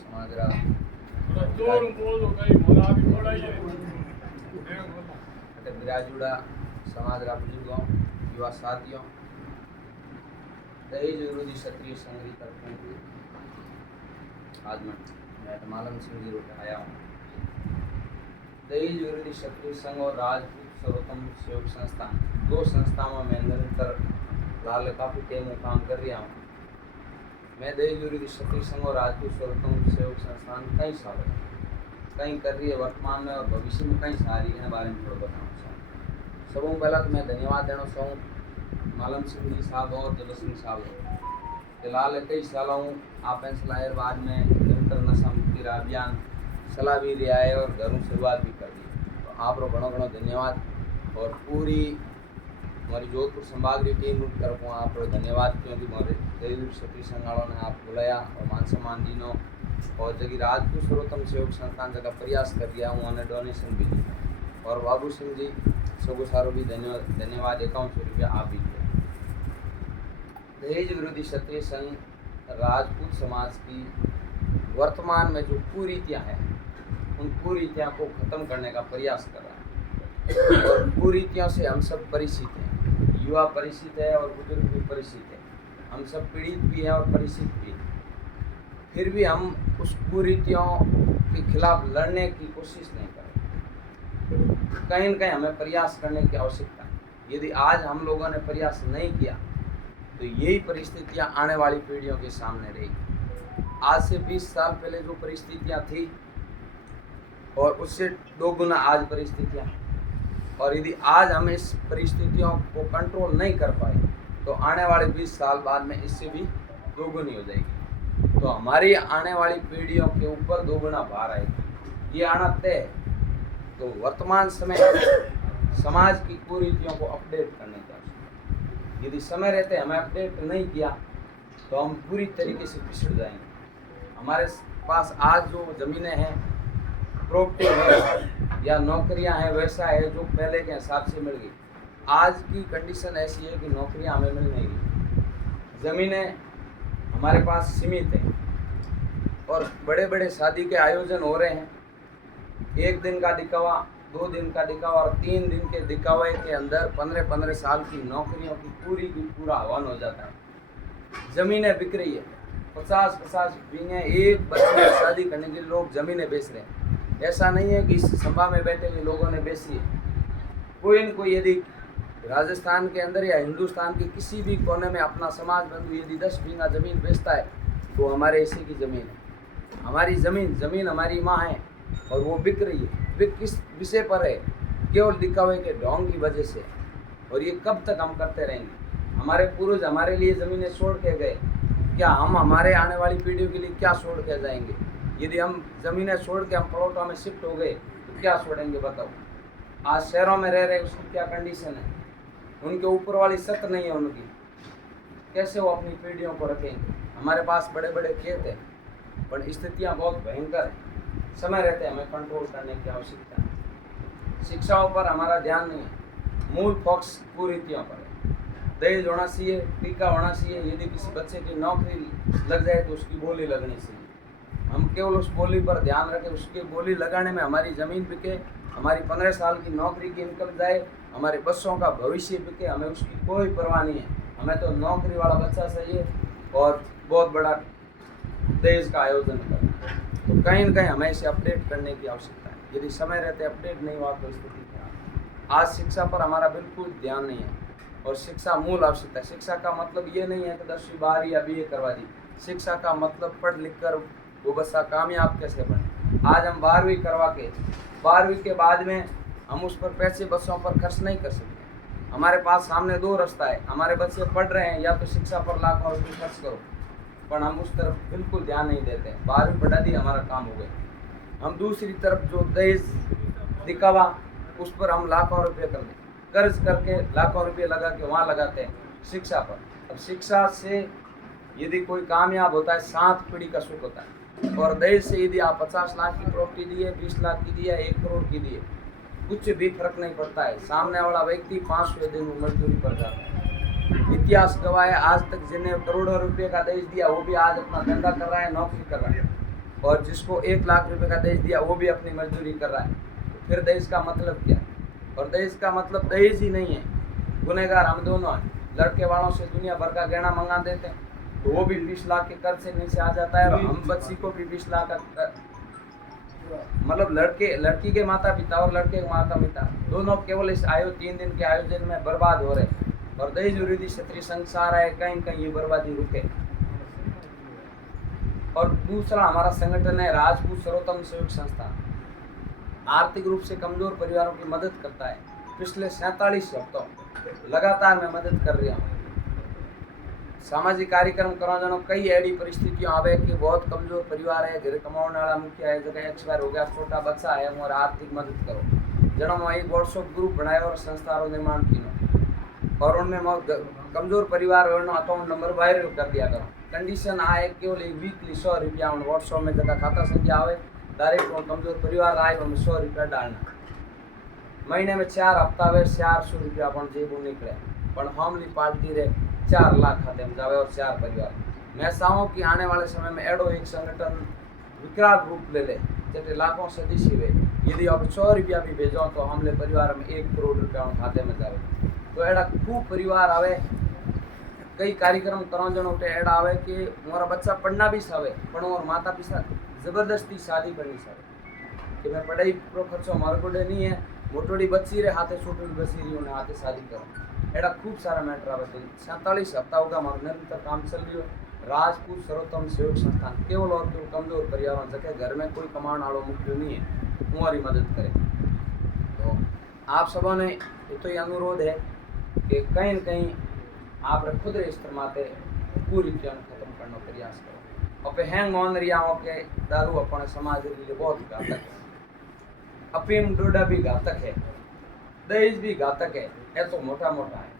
समाजरा बिराजुड़ा समाजरा बुजुर्गों युवा साथियों दहेज विरोधी क्षत्रिय संघ की तरफ से आज मैं मालन सिंह जी रोड आया हूँ। दहेज विरोधी क्षत्रिय संघ और राजपूत सर्वोत्तम सेवक संस्थान दो संस्थाओं में निरंतर लाल काफी टाइम काम कर रहा हूँ। मैं दहेज विरोधी क्षत्रिय संघ और राजपूत सर्वोत्तम सेवक संस्थान कई साल कहीं कर रही है वर्तमान में और भविष्य में कई सारी इन बारे में थोड़ा बताना चाहूँ। सबों पहला तो मैं धन्यवाद देना चाहूँ मालन सिंह जी साहब और जब सिंह साहब फिलहाल कई सालों आप सलाह बाद में निरंतर नशा मुक्ति अभियान सलाह भी लिया है और घरों शुरुआत भी कर दी। तो आप लोग घणो धन्यवाद और पूरी हमारी जोधपुर संभाग की टीम की तरफ आप लोग धन्यवाद क्योंकि हमारे दहेज क्षत्रिय संघ वालों ने आप बुलाया और मान सम्मान दीनो और जगह राजपूत सर्वोत्तम सेवक संस्थान जगह प्रयास कर दिया उन्होंने डोनेशन भी दी और बाबू सिंह जी सबको सारो भी धन्यवाद 5100 रुपया आप भी दिया। दहेज विरोधी क्षत्रिय संघ राजपूत समाज की वर्तमान में जो कुरीतियाँ हैं उन कुरीतियों को खत्म करने का प्रयास कर रहा है और कुरीतियों से हम सब परिचित हैं, युवा परिचित है और बुजुर्ग भी परिचित है, हम सब पीड़ित भी हैं और परिचित भी हैं। फिर भी हम उस कुरीतियों के खिलाफ लड़ने की कोशिश नहीं कर रहे। कहीं न कहीं हमें प्रयास करने की आवश्यकता है। यदि आज हम लोगों ने प्रयास नहीं किया तो यही परिस्थितियां आने वाली पीढ़ियों के सामने रहेगी। आज से 20 साल पहले जो परिस्थितियां थी और उससे 2 गुना आज परिस्थितियां हैं और यदि आज हम इस परिस्थितियों को कंट्रोल नहीं कर पाए तो आने वाले 20 साल बाद में इससे भी 2 गुनी हो जाएगी। तो हमारी आने वाली पीढ़ियों के ऊपर 2 गुना भार आएगी, ये आना तय है। तो वर्तमान समय समाज की कुरीतियों को अपडेट करने की आवश्यकता है। यदि समय रहते हमें अपडेट नहीं किया तो हम पूरी तरीके से पिछड़ जाएंगे। हमारे पास आज जो ज़मीनें हैं प्रॉपर्टी है या नौकरियां हैं वैसा है जो पहले के हिसाब से मिल गई। आज की कंडीशन ऐसी है कि नौकरियां हमें मिल नहीं रही, ज़मीनें हमारे पास सीमित है और बड़े बड़े शादी के आयोजन हो रहे हैं। 1 दिन का दिखावा, 2 दिन का दिखावा और 3 दिन के दिखावे के अंदर 15-15 साल की नौकरियों की पूरा आह्वान हो जाता है। ज़मीनें बिक रही है, 50-50 बीघे एक बच्चे की शादी करने के लिए लोग ज़मीनें बेच रहे हैं। ऐसा नहीं है कि इस सभा में बैठे हुए लोगों ने बेची है। कोई न कोई यदि राजस्थान के अंदर या हिंदुस्तान के किसी भी कोने में अपना समाज बंधु यदि 10 बीघा ज़मीन बेचता है तो हमारे हिस्से की ज़मीन है। हमारी ज़मीन हमारी माँ है और वो बिक रही है। बिक किस विषय पर है? केवल दिखावे के ढोंग की वजह से। और ये कब तक हम करते रहेंगे? हमारे पूर्वज हमारे लिए ज़मीनें छोड़ के गए, क्या हम हमारे आने वाली पीढ़ियों के लिए क्या छोड़ के जाएंगे? यदि हम ज़मीनें छोड़ के हम प्लॉटों में शिफ्ट हो गए तो क्या छोड़ेंगे बताओ? आज शहरों में रह रहे उसकी क्या कंडीशन है? उनके ऊपर वाली सत नहीं है उनकी, कैसे वो अपनी पीढ़ियों को रखेंगे? हमारे पास बड़े बड़े खेत हैं पर स्थितियाँ बहुत भयंकर हैं। समय रहते हमें कंट्रोल करने की आवश्यकता है। शिक्षाओं पर हमारा ध्यान नहीं है, मूल फोकस कुरीतियों पर है। दहेज होना चाहिए, टीका होना चाहिए। यदि किसी बच्चे की नौकरी लग जाए तो उसकी बोली लगनी चाहिए। हम केवल उस बोली पर ध्यान रखें, उसकी बोली लगाने में हमारी ज़मीन बिके, हमारी 15 साल की नौकरी की इनकम जाए, हमारे बच्चों का भविष्य बिके, हमें उसकी कोई परवाह नहीं है। हमें तो नौकरी वाला बच्चा चाहिए और बहुत बड़ा देश का आयोजन करना। तो कहीं न कहीं हमें इसे अपडेट करने की आवश्यकता है। यदि समय रहते अपडेट नहीं हुआ तो स्थिति क्या है? आज शिक्षा पर हमारा बिल्कुल ध्यान नहीं है और शिक्षा मूल आवश्यकता है। शिक्षा का मतलब ये नहीं है कि 10वीं 12वीं या BA करवा दी। शिक्षा का मतलब पढ़ लिख कर वो बच्चा कामयाब कैसे बने। आज हम 12वीं करवा के 12वीं के बाद में हम उस पर पैसे बच्चों पर खर्च नहीं कर सकते। हमारे पास सामने 2 रास्ता है, हमारे बच्चे पढ़ रहे हैं या तो शिक्षा पर लाखों रुपये खर्च करो, पर हम उस तरफ बिल्कुल ध्यान नहीं देते। 12वीं पढ़ा दी, हमारा काम हो गया। हम दूसरी तरफ जो दहेज दिखावा उस पर हम लाखों रुपये कर दें, कर्ज करके लाखों रुपये लगा के वहाँ लगाते हैं शिक्षा पर। अब शिक्षा से यदि कोई कामयाब होता है 7 पीढ़ी का सुख होता है। और दहेज से यदि आप 50 लाख की प्रॉपर्टी दिए, 20 लाख की दिए, 1 करोड़ की दिए, कुछ भी फर्क नहीं पड़ता है। सामने वाला व्यक्ति 5वें दिन मजदूरी पर जाता है। इतिहास गवाह है, आज तक जिन्हें करोड़ों रुपए का दहेज दिया वो भी आज अपना धंधा कर रहा है, नौकरी कर रहा है। और जिसको 1 लाख रुपए का दहेज दिया वो भी अपनी मजदूरी कर रहा है, तो फिर दहेज का मतलब क्या? और दहेज का मतलब दहेज ही नहीं है, गुनहगार हम दोनों हैं। लड़के वालों से दुनिया भर का गहना मंगा देते हैं, तो वो भी 20 लाख के कर्ज से नीचे आ जाता है, और हम बच्ची को भी 20 लाख का मतलब लड़की के माता पिता और लड़के के माता पिता दोनों केवल इस 3 दिन के आयोजन में बर्बाद हो रहे हैं। और दहेज विरोधी क्षत्रिय संसार है, कहीं कहीं ये बर्बादी रुके। और दूसरा हमारा संगठन है राजपूत सर्वोत्तम सेवक संस्थान, आर्थिक रूप से कमजोर परिवारों की मदद करता है। पिछले 47 हफ्तों लगातार मैं मदद कर रहा हूँ। सामाजिक कार्यक्रम कराना, कई ऐसी परिस्थितियां आवे कि बहुत कमजोर परिवार है, घर कमाने वाला मुखिया है, जगह एक्सपायर हो गया, छोटा बच्चा है, और आर्थिक मदद करो। जन्म एक व्हाट्सएप ग्रुप बनाए और संस्थाओं निर्माण किया, और उनमें कमजोर परिवार अकाउंट नंबर वायरल कर दिया करो। कंडीशन आए केवल एक वीकली 100 रुपया उन व्हाट्सएप में जगह खाता संख्या आवे, डायरेक्ट कमजोर परिवार आए उनमें 100 रुपया डालना। महीने में 4 हफ्ता वे 400 रुपया अपन जेबू निकले, पर हमली पार्टी रे 4 लाख खाते में जावे और 4 परिवार। मैं चाहूँ कि आने वाले समय में एडो एक संगठन विकराल रूप ले ले, जैसे लाखों सदस्य हुए, यदि अब 100 रुपया भी भेजो तो हमले परिवार में 1 करोड़ रुपया खाते में जावे। तो एडा खूब परिवार आवे, कई कार्यक्रम कराजनो एडा आवे कि मोरा बच्चा पढ़ना भी सावे, पण और माता पिता जबरदस्ती शादी करनी सावे कि मैं पढ़ाई पूरा खर्चो मारो कोडे नहीं है, मोटोड़ी बच्ची रे हाथे छोटी बच्ची रही उन्हें हाथे शादी करो। एडा खूब सारा मैटर आवे। तो 47 हफ्ता होगा हमारा निरंतर काम चल रही है। राजपूत सर्वोत्तम सेवक संस्थान केवल और केवल कमजोर परिवारों जगह घर में कोई कमाने वालों मुख्य नहीं है, हमारी मदद करे। तो आप सबों ने तो ये अनुरोध है कि कहीं न कहीं आप खुद स्तर माते पूरी तरह खत्म करने का प्रयास करो। और हैंग मान रिया हो के दारू अपने समाज के लिए बहुत घातक है, अफीम डोडा भी घातक है, दहेज भी घातक है, ये तो मोटा मोटा है।